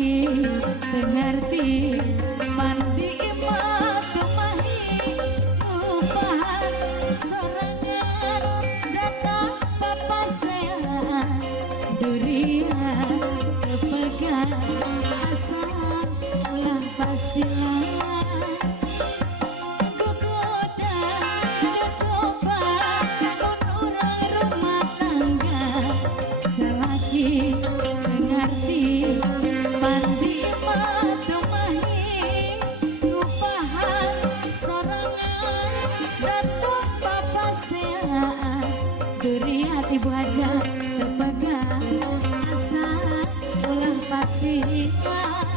selagi dengerti mandi imah kemahi upahan sorangan datang papa saya durian kepegang asal ulang pasilan gogoda coba orang rumah tangga selagi mengerti mandi madumahi ngupahan sorangan datuk bapak saya durian ibu aja terpegang asa ulah pasilan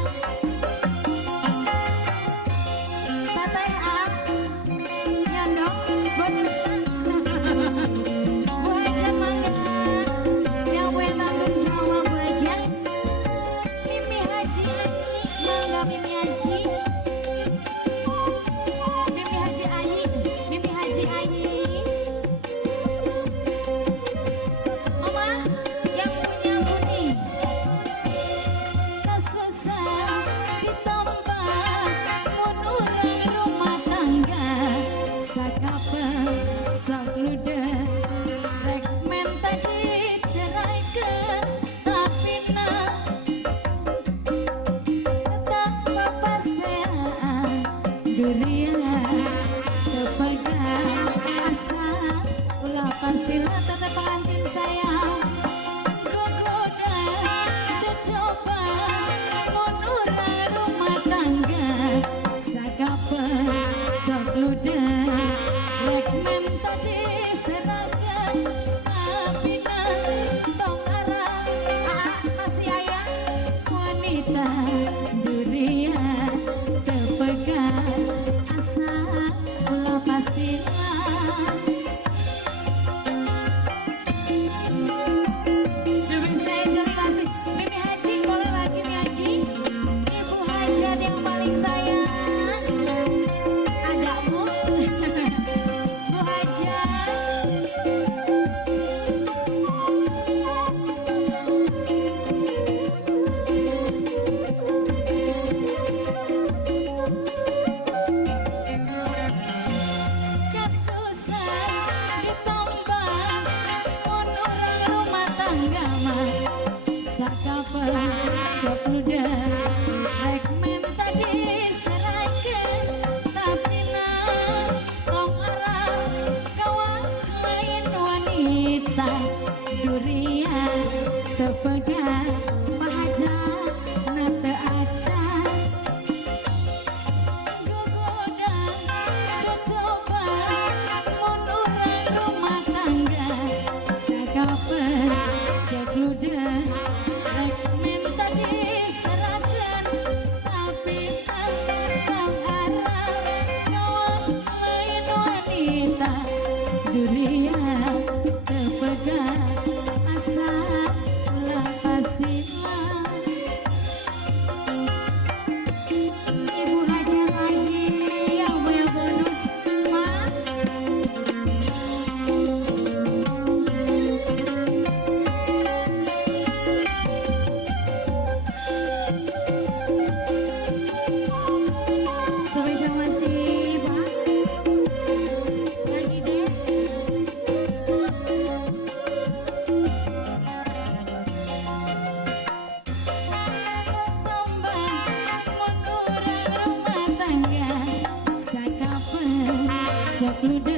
tataya ya dong bonusan Bu aja mangga yang tanggung jawab Bu aja Mimi Haji mangga Mimi Haji Mimi Haji Ayi Mimi Haji Ayi Mama yang punya budi susah ditambah menurang rumah tangga sakapa sok luda rek menta diceraikan tapi tetap bapak saya durian kepegang asa ulah pasila tetap pengantin saya gogoda coba menurang rumah tangga sakapa sok luda rek menta diserahkan tapi tong arah masih ayah wanita durian terpegang asa ulah pasilan demi saya jadi kasih Mimi Haji boleh lagi Mimi Haji Ibu Hajat yang paling sayang ada Bu Bu Hajat kesusah ditambah menurang rumah tangga mah sakapa sok udah rek menta diserahkan tapi tong arah kawas lain wanita durian terpegang pahaja nate acan gogoda coba menurang rumah tangga sakapa sok luda rek minta diserahkan tapi tang arah kawas lain wanita durian terpegang asa ulah pasilan Ibu Hajar lagi yang punya bonus mah sampai sama si Pak lagi deh menurang rumah tangga sakapa sok luda